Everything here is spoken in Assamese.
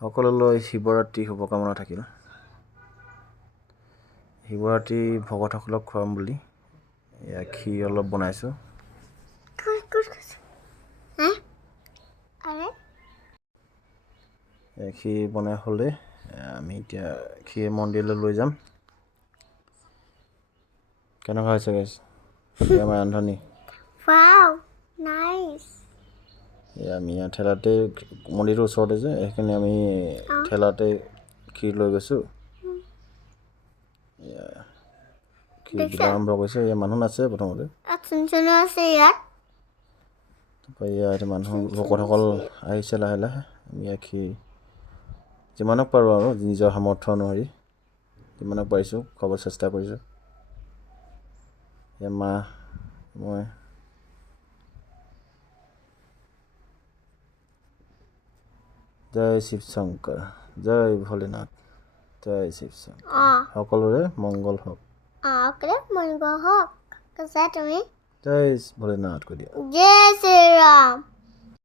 সকলোলৈ শিৱৰাত্ৰি শুভকামনা থাকিল। শিৱৰাত্ৰি ভকতসকলক খুৱাম বুলি এয়া ক্ষীৰ অলপ বনাইছোঁ। ক্ষীৰ বনাই হ'লে আমি এতিয়া ক্ষীৰ মন্দিৰলৈ লৈ যাম। কেনেকুৱা হৈছে গাইছ? আমাৰ ৰান্ধনি আমি ঠেলাতে মন্দিৰটোৰ ওচৰতে যে সেইখিনি আমি ঠেলাতে ক্ষীৰ লৈ গৈছোঁ। ক্ষীৰ দিব আৰম্ভ কৰিছে। ইয়াত মানুহ নাছে প্ৰথমতে। তাৰপৰা ইয়াত মানুহ ভকতসকল আহিছে লাহে লাহে। আমি ক্ষীৰ যিমানক পাৰোঁ আৰু নিজৰ সামৰ্থ্য অনুসৰি যিমানক পাৰিছোঁ খুৱাব চেষ্টা কৰিছোঁ। মা মই জয় শিৱ শংকৰ, জয় ভোলেনাথ, জয় শিৱ শংকৰ। সকলোৰে মংগল হওক। জয় ভোলেনাথ কৈ দিয়া। জয় শ্ৰীৰাম।